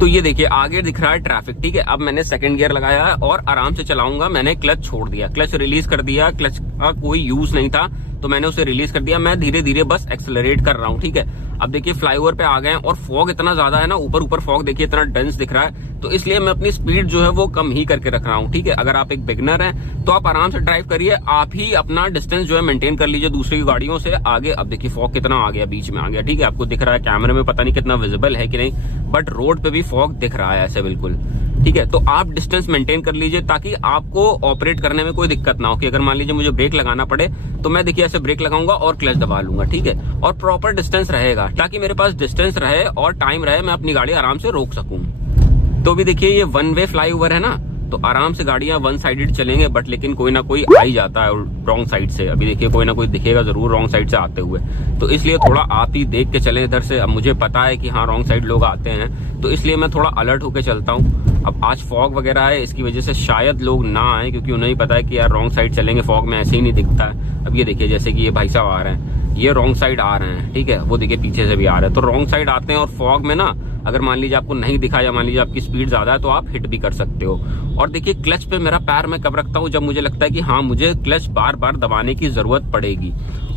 तो ये देखिए आगे दिख रहा है ट्रैफिक, ठीक है। अब मैंने सेकंड गियर लगाया है और आराम से चलाऊंगा। मैंने क्लच छोड़ दिया, क्लच रिलीज कर दिया, क्लच का कोई यूज नहीं था तो मैंने उसे रिलीज कर दिया। मैं धीरे धीरे बस एक्सेलरेट कर रहा हूँ, ठीक है। अब देखिए फ्लाईओवर पे आ गए हैं और फॉग इतना ज्यादा है ना, ऊपर फॉग देखिए इतना डेंस दिख रहा है, तो इसलिए मैं अपनी स्पीड जो है वो कम ही करके रख रहा हूँ, ठीक है। अगर आप एक बिगनर हैं तो आप आराम से ड्राइव करिए, आप ही अपना डिस्टेंस जो है मेंटेन कर लीजिए दूसरी गाड़ियों से आगे। अब देखिए फॉग कितना आ गया, बीच में आ गया, ठीक है। आपको दिख रहा है कैमरे में, पता नहीं कितना विजिबल है कि नहीं, बट रोड पे भी फॉग दिख रहा है ऐसे बिल्कुल, ठीक है। तो आप डिस्टेंस मेंटेन कर लीजिए ताकि आपको ऑपरेट करने में कोई दिक्कत ना हो कि अगर मान लीजिए मुझे ब्रेक लगाना पड़े तो मैं देखिए ऐसे ब्रेक लगाऊंगा और क्लच दबा लूंगा, ठीक है। और प्रॉपर डिस्टेंस रहेगा ताकि मेरे पास डिस्टेंस रहे और टाइम रहे, मैं अपनी गाड़ी आराम से रोक सकूं। तो भी देखिए ये वन वे फ्लाईओवर है ना, तो आराम से गाड़ियां वन साइडेड चलेंगे, बट लेकिन कोई ना कोई आ ही जाता है रॉन्ग साइड से। अभी देखिए कोई ना कोई दिखेगा जरूर रॉन्ग साइड से आते हुए, तो इसलिए थोड़ा आप ही देख के चलें इधर से। अब मुझे पता है कि हाँ रॉन्ग साइड लोग आते हैं, तो इसलिए मैं थोड़ा अलर्ट होके चलता हूँ। अब आज फॉग वगैरह है, इसकी वजह से शायद लोग ना आए, क्योंकि उन्हें ही पता है कि यार रॉन्ग साइड चलेंगे, फॉग में ऐसे ही नहीं दिखता है। अब ये देखिए जैसे कि ये भाई साहब आ रहे हैं, ये रॉन्ग साइड आ रहे हैं, ठीक है। वो देखिए पीछे से भी आ रहे हैं, तो रॉन्ग साइड आते हैं और फॉग में ना अगर मान लीजिए आपको नहीं दिखा या मान लीजिए आपकी स्पीड ज्यादा है तो आप हिट भी कर सकते हो। और देखिए क्लच पे मेरा पैर मैं कब रखता हूँ, जब मुझे लगता है कि हाँ मुझे क्लच बार बार दबाने की जरूरत पड़ेगी।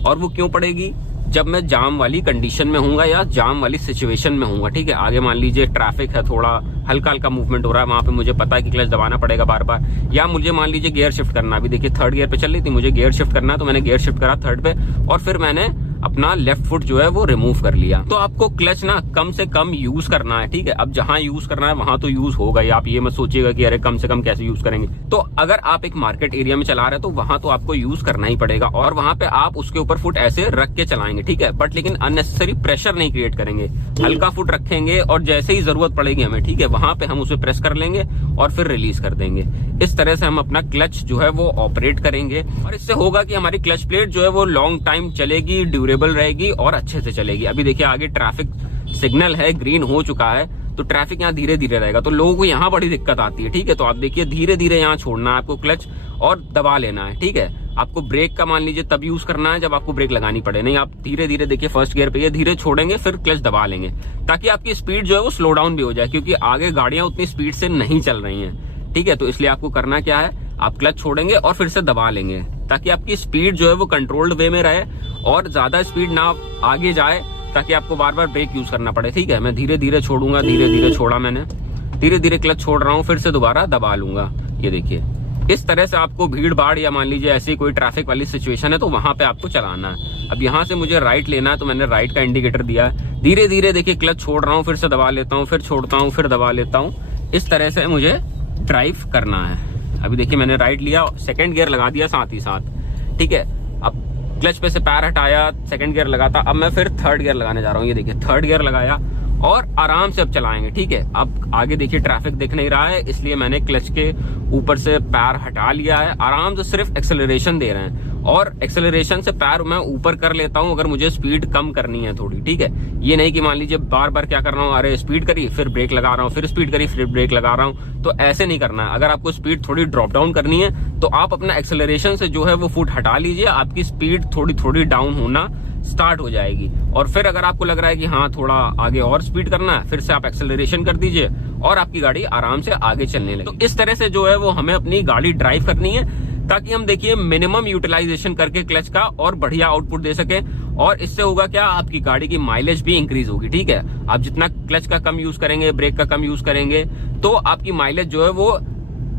और वो क्यों पड़ेगी, जब मैं जाम वाली कंडीशन में हूँ या जाम वाली सिचुएशन में हूँ, ठीक है। आगे मान लीजिए ट्रैफिक है, थोड़ा हल्का हल्का मूवमेंट हो रहा है, वहां पे मुझे पता है कि क्लच दबाना पड़ेगा बार बार। या मुझे मान लीजिए गियर शिफ्ट करना, अभी देखिए थर्ड गियर पे चल रही थी, मुझे गियर शिफ्ट करना है तो मैंने गियर शिफ्ट करा थर्ड पे और फिर मैंने अपना लेफ्ट फुट जो है वो रिमूव कर लिया। तो आपको क्लच ना कम से कम यूज करना है, ठीक है। अब जहां यूज करना है वहां तो यूज होगा ही, आप ये मत सोचिएगा कि अरे कम से कम कैसे यूज करेंगे। तो अगर आप एक मार्केट एरिया में चला रहे हैं तो वहां तो आपको यूज करना ही पड़ेगा और वहां पे आप उसके ऊपर फुट ऐसे रख के चलाएंगे, ठीक है। बट लेकिन अननेसेसरी प्रेशर नहीं क्रिएट करेंगे, हल्का फुट रखेंगे और जैसे ही जरूरत पड़ेगी हमें, ठीक है, वहां पे हम उसे प्रेस कर लेंगे और फिर रिलीज कर देंगे। इस तरह से हम अपना क्लच जो है वो ऑपरेट करेंगे और इससे होगा कि हमारी क्लच प्लेट जो है वो लॉन्ग टाइम चलेगी, ड्यूरेबल रहेगी और अच्छे से चलेगी। अभी देखिए आगे ट्रैफिक सिग्नल है, ग्रीन हो चुका है, तो ट्रैफिक यहाँ धीरे धीरे रहेगा, तो लोगों को यहाँ बड़ी दिक्कत आती है, ठीक है। तो आप देखिए धीरे धीरे यहाँ छोड़ना है आपको क्लच और दबा लेना है, ठीक है। आपको ब्रेक का मान लीजिए तब यूज करना है जब आपको ब्रेक लगानी पड़े, नहीं आप धीरे धीरे देखिए फर्स्ट गियर पे ये धीरे छोड़ेंगे फिर क्लच दबा लेंगे ताकि आपकी स्पीड जो है वो स्लो डाउन भी हो जाए, क्योंकि आगे गाड़ियां उतनी स्पीड से नहीं चल रही हैं, ठीक है। तो इसलिए आपको करना क्या है, आप क्लच छोड़ेंगे और फिर से दबा लेंगे ताकि आपकी स्पीड जो है वो कंट्रोल्ड वे में रहे और ज्यादा स्पीड ना आगे जाए ताकि आपको बार बार ब्रेक यूज करना पड़े, ठीक है। मैं धीरे धीरे छोड़ूंगा, धीरे धीरे छोड़ा मैंने, धीरे धीरे क्लच छोड़ रहा हूँ, फिर से दोबारा दबा लूंगा। ये देखिए इस तरह से आपको भीड़ भाड़ या मान लीजिए ऐसी कोई ट्रैफिक वाली सिचुएशन है तो वहां पे आपको चलाना है। अब यहाँ से मुझे राइट लेना है तो मैंने राइट का इंडिकेटर दिया है, धीरे धीरे देखिए क्लच छोड़ रहा हूँ, फिर से दबा लेता हूँ, फिर छोड़ता हूँ, फिर दबा लेता हूँ। इस तरह से मुझे ड्राइव करना है। अभी देखिए मैंने राइट लिया, सेकंड गियर लगा दिया साथ ही साथ, ठीक है। अब क्लच पे से पैर हटाया, सेकंड गियर लगाता, अब मैं फिर थर्ड गियर लगाने जा रहा हूँ। ये देखिए थर्ड गियर लगाया और आराम से अब चलाएंगे, ठीक है। अब आगे देखिए ट्रैफिक दिख नहीं रहा है इसलिए मैंने क्लच के ऊपर से पैर हटा लिया है, आराम से सिर्फ एक्सेलरेशन दे रहे हैं और एक्सेलरेशन से पैर मैं ऊपर कर लेता हूं अगर मुझे स्पीड कम करनी है थोड़ी, ठीक है। ये नहीं कि मान लीजिए बार बार क्या कर रहा हूँ, अरे स्पीड करी फिर ब्रेक लगा रहा हूँ, फिर स्पीड करी फिर ब्रेक लगा रहा हूँ, तो ऐसे नहीं करना है। अगर आपको स्पीड थोड़ी ड्रॉप डाउन करनी है तो आप अपना एक्सेलरेशन से जो है वो फुट हटा लीजिए, आपकी स्पीड थोड़ी थोड़ी डाउन होना स्टार्ट हो जाएगी। और फिर अगर आपको लग रहा है कि हाँ थोड़ा आगे और स्पीड करना है, फिर से आप एक्सेलरेशन कर दीजिए और आपकी गाड़ी आराम से आगे चलने लगे। तो इस तरह से जो है वो हमें अपनी गाड़ी ड्राइव करनी है ताकि हम देखिए मिनिमम यूटिलाइजेशन करके क्लच का और बढ़िया आउटपुट दे सके। और इससे होगा क्या, आपकी गाड़ी की माइलेज भी इंक्रीज होगी, ठीक है। आप जितना क्लच का कम यूज करेंगे, ब्रेक का कम यूज करेंगे, तो आपकी माइलेज जो है वो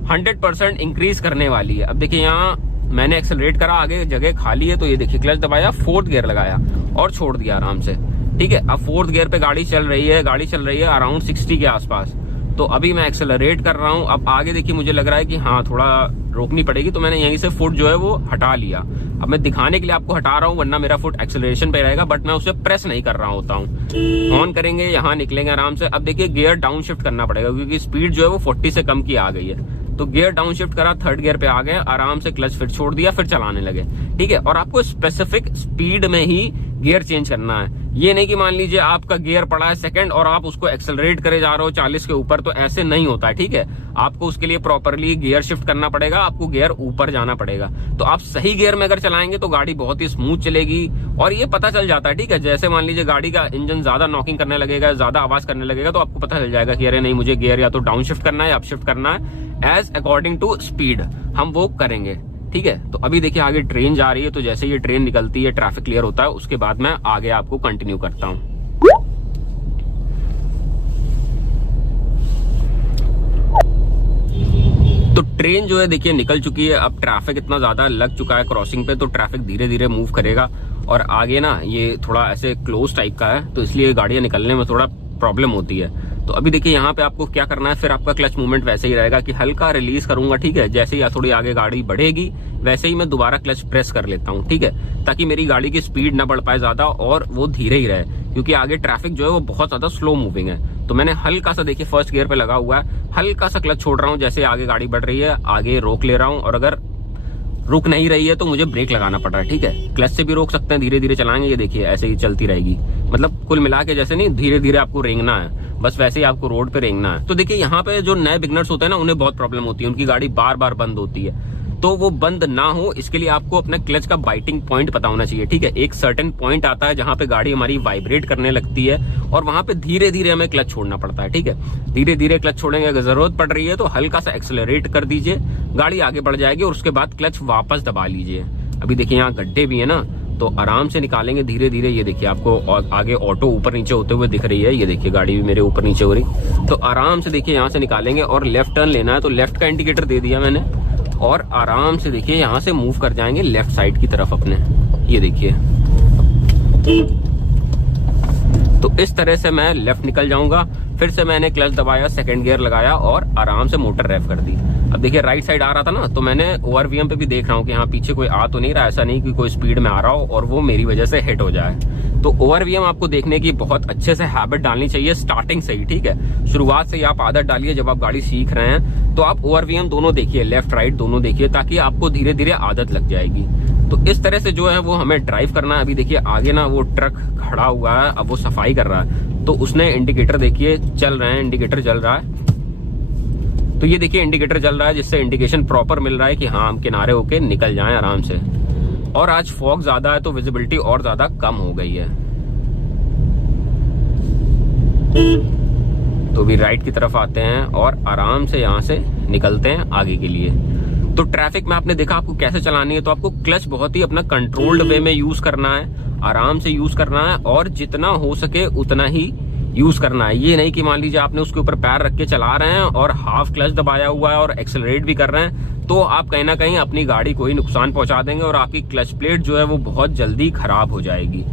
100% इंक्रीज करने वाली है। अब देखिए यहाँ मैंने एक्सेलरेट करा, आगे जगह खाली है, तो ये देखिए क्लच दबाया, फोर्थ गियर लगाया और छोड़ दिया आराम से, ठीक है। अब फोर्थ गियर पे गाड़ी चल रही है अराउंड 60 के आसपास, तो अभी मैं एक्सेलरेट कर रहा हूँ। अब आगे देखिए मुझे लग रहा है कि हाँ थोड़ा रोकनी पड़ेगी, तो मैंने यहीं से फुट जो है वो हटा लिया। अब मैं दिखाने के लिए आपको हटा रहा हूँ, वरना मेरा फुट एक्सेलरेशन पे रहेगा, बट मैं उसे प्रेस नहीं कर रहा होता हूँ। ऑन करेंगे, यहाँ निकलेंगे आराम से। अब देखिए गियर डाउन शिफ्ट करना पड़ेगा क्योंकि स्पीड जो है वो 40 से कम की आ गई है, तो गियर डाउन शिफ्ट करा, थर्ड गियर पे आ गए, आराम से क्लच फिर छोड़ दिया, फिर चलाने लगे, ठीक है। और आपको स्पेसिफिक स्पीड में ही गियर चेंज करना है। ये नहीं कि मान लीजिए आपका गियर पड़ा है सेकंड और आप उसको एक्सेलरेट करे जा रहे हो 40 के ऊपर, तो ऐसे नहीं होता है, ठीक है। आपको उसके लिए प्रॉपरली गियर शिफ्ट करना पड़ेगा, आपको गियर ऊपर जाना पड़ेगा। तो आप सही गियर में अगर चलाएंगे तो गाड़ी बहुत ही स्मूथ चलेगी। और ये पता चल जाता है, ठीक है। जैसे मान लीजिए गाड़ी का इंजन ज्यादा नॉकिंग करने लगेगा, ज्यादा आवाज करने लगेगा, तो आपको पता चल जाएगा कि अरे नहीं, मुझे गियर या तो डाउन शिफ्ट करना है या अप शिफ्ट करना है। एज अकॉर्डिंग टू स्पीड हम वो करेंगे, ठीक है। तो अभी देखिए आगे ट्रेन जा रही है, तो जैसे ये ट्रेन निकलती है, ट्रैफिक क्लियर होता है, उसके बाद मैं आगे आपको कंटिन्यू करता हूं। तो ट्रेन जो है देखिए निकल चुकी है। अब ट्रैफिक इतना ज्यादा लग चुका है क्रॉसिंग पे, तो ट्रैफिक धीरे धीरे मूव करेगा। और आगे ना ये थोड़ा ऐसे क्लोज टाइप का है, तो इसलिए गाड़ियां निकलने में थोड़ा प्रॉब्लम होती है। तो अभी देखिए यहाँ पे आपको क्या करना है, फिर आपका क्लच मूवमेंट वैसे ही रहेगा कि हल्का रिलीज करूंगा, ठीक है। जैसे ही थोड़ी आगे गाड़ी बढ़ेगी वैसे ही मैं दोबारा क्लच प्रेस कर लेता हूँ, ठीक है, ताकि मेरी गाड़ी की स्पीड ना बढ़ पाए ज्यादा और वो धीरे ही रहे, क्योंकि आगे ट्रैफिक जो है वो बहुत ज्यादा स्लो मूविंग है। तो मैंने हल्का सा देखिए फर्स्ट गियर पे लगा हुआ है, हल्का सा क्लच छोड़ रहा हूँ। जैसे आगे गाड़ी बढ़ रही है आगे रोक ले रहा हूँ, और अगर रुक नहीं रही है तो मुझे ब्रेक लगाना पड़ रहा है, ठीक है। क्लच से भी रोक सकते हैं, धीरे धीरे चलाएंगे, ये देखिए ऐसे ही चलती रहेगी। मतलब कुल मिला के जैसे नहीं, धीरे धीरे आपको रेंगना है, बस वैसे ही आपको रोड पे रेंगना है। तो देखिए यहाँ पे जो नए बिगनर्स होते हैं ना, उन्हें बहुत प्रॉब्लम होती है, उनकी गाड़ी बार बार बंद होती है। तो वो बंद ना हो इसके लिए आपको अपने क्लच का बाइटिंग पॉइंट पता होना चाहिए, ठीक है। एक सर्टेन पॉइंट आता है जहां पे गाड़ी हमारी वाइब्रेट करने लगती है, और वहां पे धीरे धीरे हमें क्लच छोड़ना पड़ता है, ठीक है। धीरे धीरे क्लच छोड़ेंगे, अगर जरूरत पड़ रही है तो हल्का सा एक्सेलरेट कर दीजिए, गाड़ी आगे बढ़ जाएगी, और उसके बाद क्लच वापस दबा लीजिए। अभी देखिए यहाँ गड्ढे भी है ना, तो आराम से निकालेंगे धीरे धीरे। ये देखिए आपको आगे ऑटो ऊपर नीचे होते हुए दिख रही है, ये देखिए गाड़ी भी मेरे ऊपर नीचे हो रही। तो आराम से देखिए यहाँ से निकालेंगे, और लेफ्ट टर्न लेना है तो लेफ्ट का इंडिकेटर दे दिया मैंने, और आराम से देखिए यहाँ से मूव कर जाएंगे लेफ्ट साइड की तरफ अपने। ये देखिए तो इस तरह से मैं लेफ्ट निकल जाऊंगा। फिर से मैंने क्लच दबाया, सेकंड गियर लगाया और आराम से मोटर रेव कर दी। अब देखिए राइट साइड आ रहा था ना, तो मैंने ओवरवीएम पे भी देख रहा हूँ कि हाँ पीछे कोई आ तो नहीं रहा, ऐसा नहीं कि कोई स्पीड में आ रहा हो और वो मेरी वजह से हिट हो जाए। तो ओवरवीएम आपको देखने की बहुत अच्छे से हैबिट डालनी चाहिए स्टार्टिंग से ही, ठीक है। शुरुआत से ही आप आदत डालिए, जब आप गाड़ी सीख रहे हैं तो आप ओवरवीएम दोनों देखिए, लेफ्ट राइट दोनों देखिए, ताकि आपको धीरे धीरे आदत लग जाएगी। तो इस तरह से जो है वो हमें ड्राइव करना है। अभी देखिए आगे ना वो ट्रक खड़ा हुआ है, अब वो सफाई कर रहा है, तो उसने इंडिकेटर देखिए चल रहे हैं, इंडिकेटर जल रहा है। तो ये देखिए इंडिकेटर जल रहा है, जिससे इंडिकेशन प्रॉपर मिल रहा है कि हाँ हम किनारे होके निकल जाएं आराम से। और आज फॉग ज्यादा है तो विजिबिलिटी और ज्यादा कम हो गई है। तो भी राइट की तरफ आते हैं और आराम से यहाँ से निकलते हैं आगे के लिए। तो ट्रैफिक में आपने देखा आपको कैसे चलानी है, तो आपको क्लच बहुत ही अपना कंट्रोल्ड वे में यूज करना है, आराम से यूज करना है, और जितना हो सके उतना ही यूज करना है। ये नहीं कि मान लीजिए आपने उसके ऊपर पैर रख के चला रहे हैं और हाफ क्लच दबाया हुआ है और एक्सेलरेट भी कर रहे हैं, तो आप कहीं ना कहीं अपनी गाड़ी को ही नुकसान पहुंचा देंगे और आपकी क्लच प्लेट जो है वो बहुत जल्दी खराब हो जाएगी।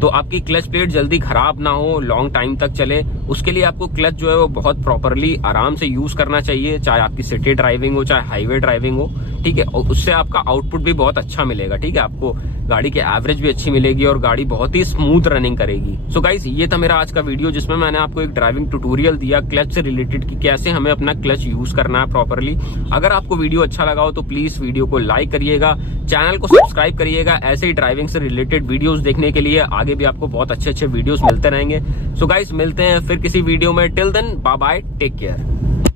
तो आपकी क्लच प्लेट जल्दी खराब ना हो, लॉन्ग टाइम तक चले, उसके लिए आपको क्लच जो है वो बहुत प्रॉपरली आराम से यूज करना चाहिए, चाहे आपकी सिटी ड्राइविंग हो चाहे हाईवे ड्राइविंग हो, ठीक है। और उससे आपका आउटपुट भी बहुत अच्छा मिलेगा, ठीक है। आपको गाड़ी की एवरेज भी अच्छी मिलेगी और गाड़ी बहुत ही स्मूथ रनिंग करेगी। सो गाइस ये था मेरा आज का वीडियो, जिसमें मैंने आपको एक ड्राइविंग ट्यूटोरियल दिया क्लच से रिलेटेड कि कैसे हमें अपना क्लच यूज करना है प्रॉपरली। अगर आपको वीडियो अच्छा लगा हो तो प्लीज वीडियो को लाइक करिएगा, चैनल को सब्सक्राइब करिएगा। ऐसे ही ड्राइविंग से रिलेटेड वीडियोस देखने के लिए आगे भी आपको बहुत अच्छे अच्छे वीडियोस मिलते रहेंगे। सो गाइस मिलते हैं फिर किसी वीडियो में। Till then bye bye, take care.